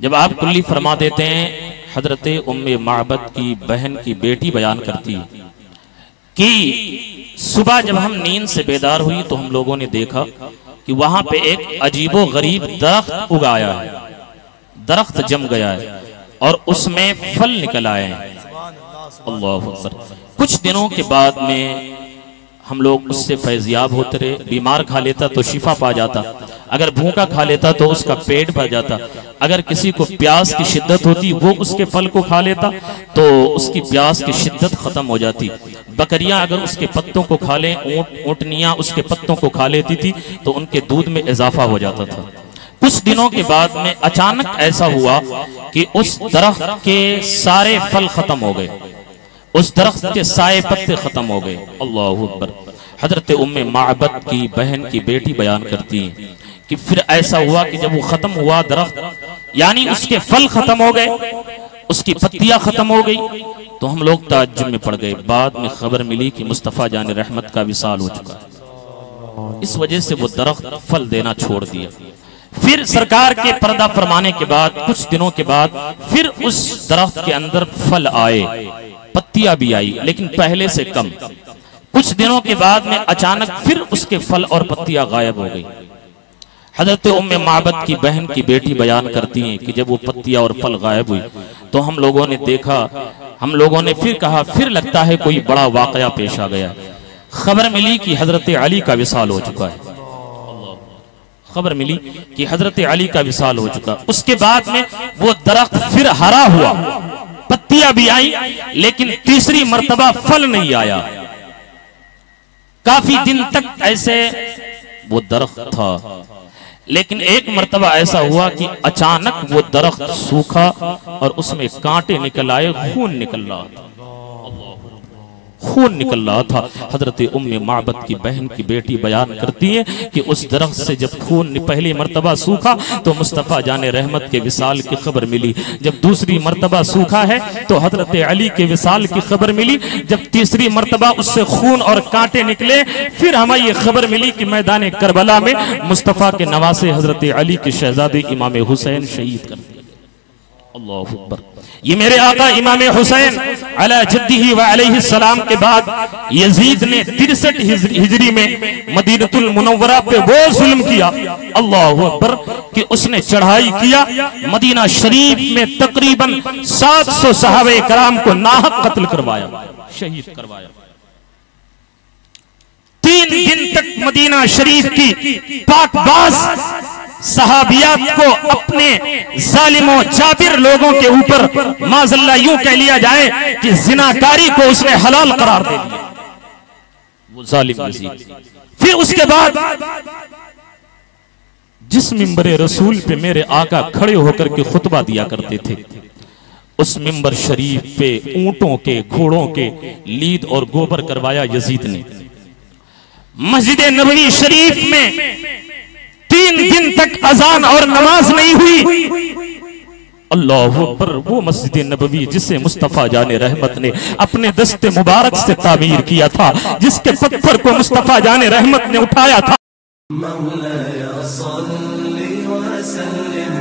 جب آپ کلی فرما دیتے ہیں، حضرت ام معبد کی بہن کی بیٹی بیان کرتی کہ صبح جب ہم نیند سے بیدار ہوئی تو ہم لوگوں نے دیکھا کہ وہاں پہ ایک عجیب و غریب درخت اگایا ہے، درخت جم گیا ہے اور اس میں پھل نکل آئے ہیں۔ اللہ اکبر۔ کچھ دنوں کے بعد میں ہم لوگ اس سے فیضیاب ہوتے رہے۔ بیمار کھا لیتا تو شفا پا جاتا، اگر بھوکا کھا لیتا تو اس کا پیٹ بھر جاتا، اگر کسی کو پیاس کی شدت ہوتی وہ اس کے پھل کو کھا لیتا تو اس کی پیاس کی شدت ختم ہو جاتی۔ بکریاں اگر اس کے پتوں کو کھا لیں، اونٹنیاں اس کے پتوں کو کھا لیتی تھی تو ان کے دودھ میں اضافہ ہو جاتا تھا۔ کچھ دنوں کے بعد میں اچانک ایسا ہوا کہ اس درخت کے سارے پھل ختم ہو گئے، اس درخت کے سارے پتے ختم ہو گئے۔ اللہ اکبر۔ حضرت ام معبد کی بہن کی بیٹی بیان کرتی ہیں کہ پھر ایسا ہوا کہ جب وہ ختم ہوا درخت، یعنی اس کے پھل ختم ہو گئے، اس کی پتیاں ختم ہو گئی، تو ہم لوگ تعجب میں پڑ گئے۔ بعد میں خبر ملی کہ مصطفیٰ جان رحمت کا وصال ہو چکا ہے، اس وجہ سے وہ درخت پھل دینا چھوڑ دیا۔ پھر سرکار کے پردہ فرمانے کے بعد کچھ دنوں کے بعد پھر اس درخت کے اندر پھل آئے، پتیاں بھی آئی، لیکن پہلے سے کم۔ کچھ دنوں کے بعد میں اچانک پھر اس کے پھل اور پتیاں غائب ہو گئی۔ حضرت ام معبد کی بہن کی بیٹی بیان کرتی ہیں کہ جب وہ پتیاں اور پھل غائب ہوئی تو ہم لوگوں نے دیکھا، ہم لوگوں نے پھر کہا پھر لگتا ہے کوئی بڑا واقعہ پیش آ گیا۔ خبر ملی کہ حضرت علی کا وصال ہو چکا ہے، خبر ملی کہ حضرت علی کا وصال ہو چکا۔ اس کے بعد میں وہ درخت پھر ہرا ہوا، پتیاں بھی آئی، لیکن تیسری مرتبہ پھل نہیں آیا۔ کافی دن تک ایسے وہ درخت تھا، لیکن ایک مرتبہ ایسا ہوا کہ اچانک وہ درخت سوکھا اور اس میں کانٹے نکل آئے، خون نکل رہا تھا، خون نکل رہا تھا۔ حضرت ام معبد کی بہن کی بیٹی بیان کرتی ہے کہ اس درخت سے جب خون پہلی مرتبہ سوکھا تو مصطفیٰ جان رحمت کے وصال کی خبر ملی، جب دوسری مرتبہ سوکھا ہے تو حضرت علی کے وصال کی خبر ملی، جب تیسری مرتبہ اس سے خون اور کانٹے نکلے پھر ہمیں یہ خبر ملی کہ میدان کربلا میں مصطفیٰ کے نواسے حضرت علی کے شہزادے امام حسین شہید کر دیے۔ اللہ اکبر۔ یہ میرے آقا امام حسین علی جدہ و علیہ السلام کے بعد یزید نے 63 ہجری میں مدینہ المنورہ پہ وہ ظلم کیا، اللہ اکبر، کہ اس نے چڑھائی کیا، مدینہ شریف میں تقریباً 700 صحابہ کرام کو ناحق قتل کروایا، شہید کروایا۔ 3 دن تک مدینہ شریف کی پاک باز صحابیات کو اپنے ظالم و جابر لوگوں کے اوپر معاذ اللہ یوں کہہ لیا جائے کہ زناکاری کو اس نے حلال قرار دے دیا، وہ ظالم یزید۔ پھر اس کے بعد جس منبر رسول پہ میرے آقا کھڑے ہو کر کے خطبہ دیا کرتے تھے، اس منبر شریف پہ اونٹوں کے، گھوڑوں کے لید اور گوبر کروایا یزید نے۔ مسجد نبوی شریف میں 3 دن تک اذان اور نماز نہیں ہوئی۔ اللہ اکبر۔ وہ مسجد نبوی جسے مصطفیٰ جان رحمت نے اپنے دست مبارک سے تعمیر کیا تھا، جس کے پتھر کو مصطفیٰ جان رحمت نے اٹھایا تھا۔ مولایا صلی وسلم